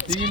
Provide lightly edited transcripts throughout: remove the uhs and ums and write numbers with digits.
3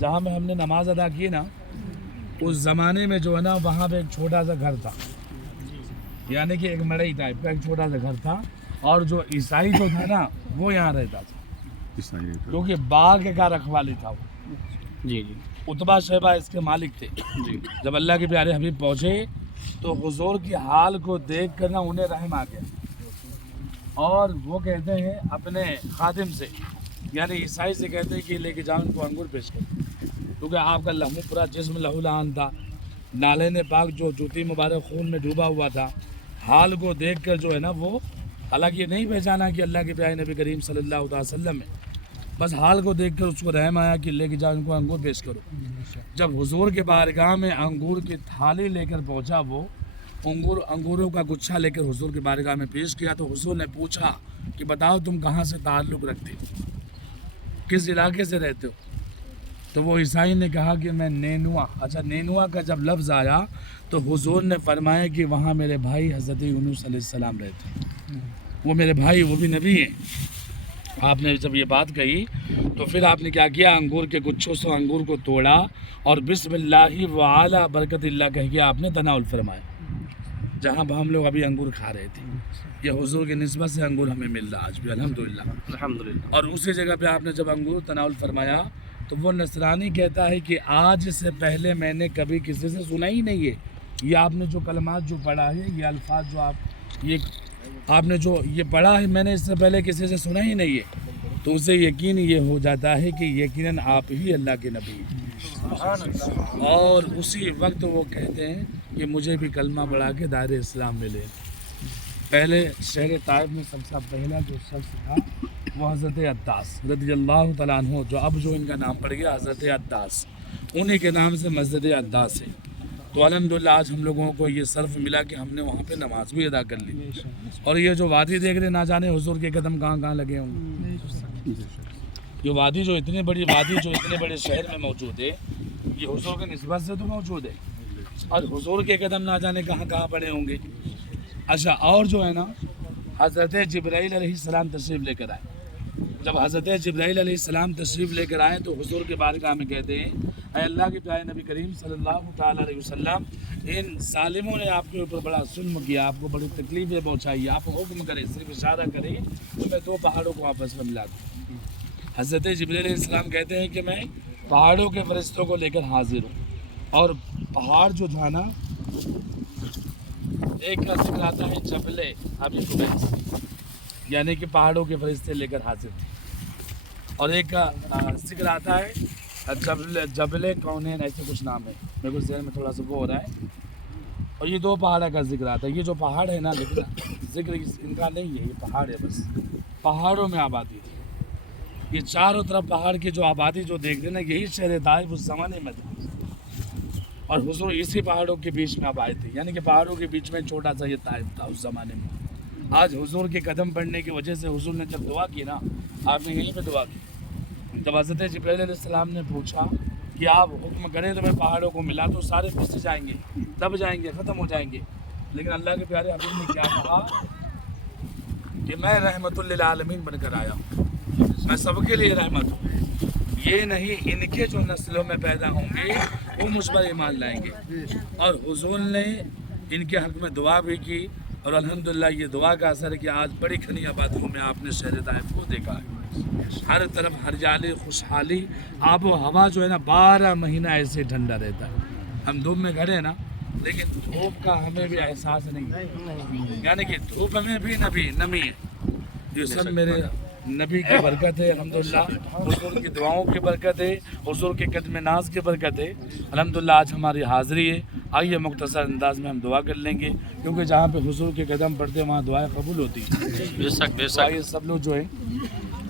جہاں میں ہم نے نماز ادا کی نا، اس زمانے میں جو ہے نا وہاں پہ ایک چھوٹا سا گھر تھا، یعنی کہ ایک مڑئی ٹائپ کا ایک چھوٹا سا گھر تھا، اور جو عیسائی جو تھا نا وہ یہاں رہتا تھا، کیونکہ باغ کا رکھوالی تھا وہ۔ جی جی اتبا شیبہ اس کے مالک تھے۔ جی جب اللہ کے پیارے حبیب پہنچے تو حضور کی حال کو دیکھ کر نا انہیں رحم آ گیا، اور وہ کہتے ہیں اپنے خادم سے، یعنی عیسائی سے کہتے ہیں کہ لے کے جاؤ ان کو انگور پیش کر، کیونکہ آپ کا لہو پورا جسم لہو لہان تھا، نالین پاک جو جوتی مبارک خون میں ڈوبا ہوا تھا، حال کو دیکھ کر جو ہے نا وہ، حالانکہ یہ نہیں پہچانا کہ اللہ کے پیارے نبی کریم صلی اللہ علیہ وسلم ہے، بس حال کو دیکھ کر اس کو رحم آیا کہ لے کے جاؤ ان کو انگور پیش کرو۔ جب حضور کے بارگاہ میں انگور کی تھالی لے کر پہنچا، وہ انگوروں کا گچھا لے کر حضور کے بارگاہ میں پیش کیا، تو حضور نے پوچھا کہ بتاؤ تم کہاں سے تعلق رکھتے ہو، کس علاقے سے رہتے ہو؟ تو وہ عیسائی نے کہا کہ میں نینوا۔ اچھا، نینوا کا جب لفظ آیا تو حضور نے فرمایا کہ وہاں میرے بھائی حضرت یونس علیہ السلام رہتے ہیں، وہ میرے بھائی، وہ بھی نبی ہیں۔ آپ نے جب یہ بات کہی تو پھر آپ نے کیا کیا، انگور کے گچھوں سے انگور کو توڑا اور بسم اللہ وعلی برکت اللہ کہہ کے آپ نے تناول فرمایا، جہاں ہم لوگ ابھی انگور کھا رہے تھے۔ یہ حضور کی نسبت سے انگور ہمیں مل رہا آج بھی الحمدللہ۔ الحمدللہ۔ اور اسی جگہ پہ آپ نے جب انگور تناول فرمایا تو وہ نصرانی کہتا ہے کہ آج سے پہلے میں نے کبھی کسی سے سنا ہی نہیں ہے، یہ آپ نے جو کلمات جو پڑھا ہے، یہ الفاظ جو آپ نے جو یہ پڑھا ہے، میں نے اس سے پہلے کسی سے سنا ہی نہیں ہے، تو اسے یقین یہ ہو جاتا ہے کہ یقیناً آپ ہی اللہ کے نبی ہیں۔ اور اسی وقت وہ کہتے ہیں کہ مجھے بھی کلمہ پڑھا کے دائرۂ اسلام ملے۔ پہلے شہر طائف میں سب سے پہلا جو شخص تھا وہ حضرت عداس رضی اللہ تعالیٰ عنہ، جو اب جو ان کا نام پڑ گیا حضرت عداس، انہی کے نام سے مسجد عداس ہے۔ تو الحمدللہ آج ہم لوگوں کو یہ شرف ملا کہ ہم نے وہاں پہ نماز بھی ادا کر لی، اور یہ جو وادی دیکھ رہے نہ جانے حضور کے قدم کہاں کہاں لگے ہوں گے۔ یہ وادی جو اتنی بڑی وادی جو اتنے بڑے شہر میں موجود ہے، یہ حضور کے نسبت سے تو موجود ہے، اور حضور کے قدم نہ جانے کہاں کہاں پڑے ہوں گے۔ اچھا، اور جو ہے نا حضرت جبرائیل علیہ السلام تشریف لے کر آئے۔ جب حضرت جبرائیل علیہ السلام تشریف لے کر آئے تو حضور کے بارگاہ میں کہتے ہیں، اے اللہ کے پیارے نبی کریم صلی اللہ تعالیٰ علیہ وسلم، ان ظالموں نے آپ کے اوپر بڑا ظلم کیا، آپ کو بڑی تکلیفیں پہنچائی، آپ حکم کریں، صرف اشارہ کریں تو میں دو پہاڑوں کو آپس میں ملا دوں۔ حضرت جبرائیل علیہ السلام کہتے ہیں کہ میں پہاڑوں کے فرشتوں کو لے کر حاضر ہوں، اور پہاڑ جو تھا نا، ایک کا ذکر آتا ہے جبل ابی قبیس، یعنی کہ پہاڑوں کے فرشتے لے کر حاضر تھے، اور ایک کا ذکر آتا ہے جبل کونین، ایسے کچھ نام ہے، میرے کو ذہن میں تھوڑا سا وہ ہو رہا ہے، اور یہ دو پہاڑ کا ذکر آتا ہے۔ یہ جو پہاڑ ہے نا، لیکن ذکر ان کا نہیں ہے، یہ پہاڑ ہے، بس پہاڑوں میں آبادی تھی، یہ چاروں طرف پہاڑ کی جو آبادی جو دیکھ رہے نا، یہی شہر طائف اس زمانے میں تھا، اور حضور اسی پہاڑوں کے بیچ میں اب آئے تھے، یعنی کہ پہاڑوں کے بیچ میں چھوٹا سا یہ طائف تھا اس زمانے میں۔ آج حضور کے قدم پڑنے کی وجہ سے حضور نے جب دعا کی نا، آپ نے یہیں پہ دعا کی۔ جب حضرت جبرائیل علیہ السلام نے پوچھا کہ آپ حکم کریں تو میں پہاڑوں کو ملا تو سارے پھس جائیں گے، دب جائیں گے، ختم ہو جائیں گے، لیکن اللہ کے پیارے حبیب نے کیا کہا کہ میں رحمت للعالمین بن کر آیا ہوں، میں سب کے لیے رحمت ہوں، یہ نہیں ان کے جو نسلوں میں پیدا ہوں گے وہ مجھ پر ایمان لائیں گے۔ اور حضور نے ان کے حق میں دعا بھی کی، اور الحمدللہ یہ دعا کا اثر ہے کہ آج بڑی کھنی آبادیوں میں آپ نے شہر طائف کو دیکھا ہے، ہر طرف ہریالی، خوشحالی، آب و ہوا جو ہے نا 12 مہینہ ایسے ٹھنڈا رہتا ہے۔ ہم دھوپ میں کھڑے ہیں نا، لیکن دھوپ کا ہمیں بھی احساس نہیں ہے، یعنی کہ دھوپ میں بھی نمی ہے۔ یہ سب میرے نبی کی برکت ہے، الحمدللہ حضور کی دعاؤں کی برکت ہے، حضور کے قدم ناز کی برکت ہے۔ الحمدللہ آج ہماری حاضری ہے، آئیے مختصر انداز میں ہم دعا کر لیں گے، کیونکہ جہاں پہ حضور کے قدم پڑتے ہیں وہاں دعائیں قبول ہوتی ہیں۔ بے شک آئیے سب لوگ جو ہے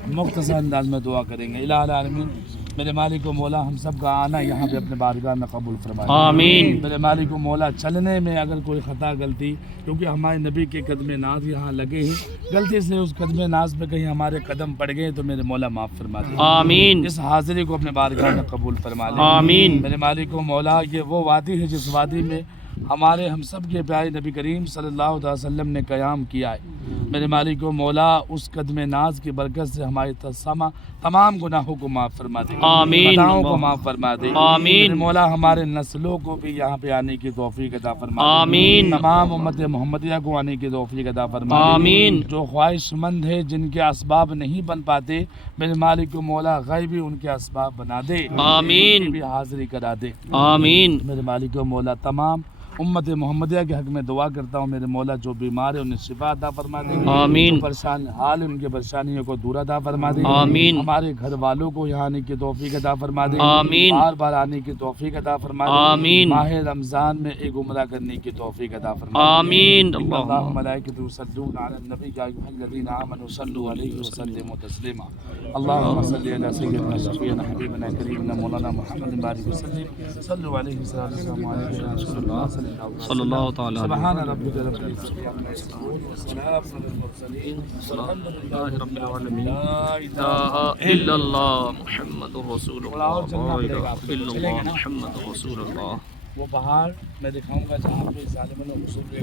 مختصر انداز میں دعا کریں گے۔ الہ العالمین، میرے مالک و مولا ہم سب کا آنا یہاں پہ اپنے بارگاہ میں قبول فرمائے۔ آمین۔ میرے مالک و مولا چلنے میں اگر کوئی خطا غلطی، کیونکہ ہمارے نبی کے قدم ناز یہاں لگے ہیں، غلطی سے اس قدم ناز پہ کہیں ہمارے قدم پڑ گئے تو میرے مولا معاف فرما دے، آمین۔ اس حاضری کو اپنے بارگاہ میں قبول فرما لے۔ آمین۔ میرے مالک و مولا یہ وہ وادی ہے جس وادی میں ہمارے ہم سب کے پیارے نبی کریم صلی اللہ علیہ وسلم نے قیام کیا ہے، میرے مالک و مولا اس قدم ناز کی برکت سے ہماری تمام گناہوں کو معاف فرما دے، آمین، خطاؤں کو معاف فرما دے، آمین، میرے مولا ہمارے نسلوں کو بھی یہاں پہ آنے کی توفیق عطا فرما دے، آمین، تمام امت محمدیہ کو آنے کی توفیق عطا فرما دے، آمین، جو خواہش مند ہے جن کے اسباب نہیں بن پاتے میرے مالک و مولا غیبی ان کے اسباب بنا دے، آمین، ان کی بھی حاضری کرا دے، آمین، میرے مالک و مولا تمام امت محمدیہ کے حق میں دعا کرتا ہوں میرے مولا جو بیمار ہے انہیں شفا عطا فرما دے، آمین، جو پریشان حال ان کے پریشانیوں کو دور عطا فرما دے، آمین، ہمارے گھر والوں کو یہاں آنے کی توفیق عطا فرما دے، آمین، بار بار آنے کی توفیق عطا فرما دے، آمین، ماہ رمضان میں ایک عمرہ کرنے کی توفیق عطا فرما دے، آمین، اللہ اللہم ملائکۃ یصلون علی النبی یا ایھا الذین آمنوا صلوا علیہ وسلموا تسلیما اللهم صل علی سیدنا شفیعنا حبیبنا کریمنا مولانا محمد بارک وسلم صلوا علیہ وسلم علیہ یا رسول اللہ صلی اللہ تعالی علیہ سبحان ربک رب العزۃ عما یصفون وسلام علی المرسلین والحمد للہ رب العالمین لا الہ الا اللہ محمد رسول اللہ، لا الہ الا اللہ محمد رسول اللہ۔ وہ پہاڑ میں دکھاؤں گا جہاں پہ ظالموں نے غسل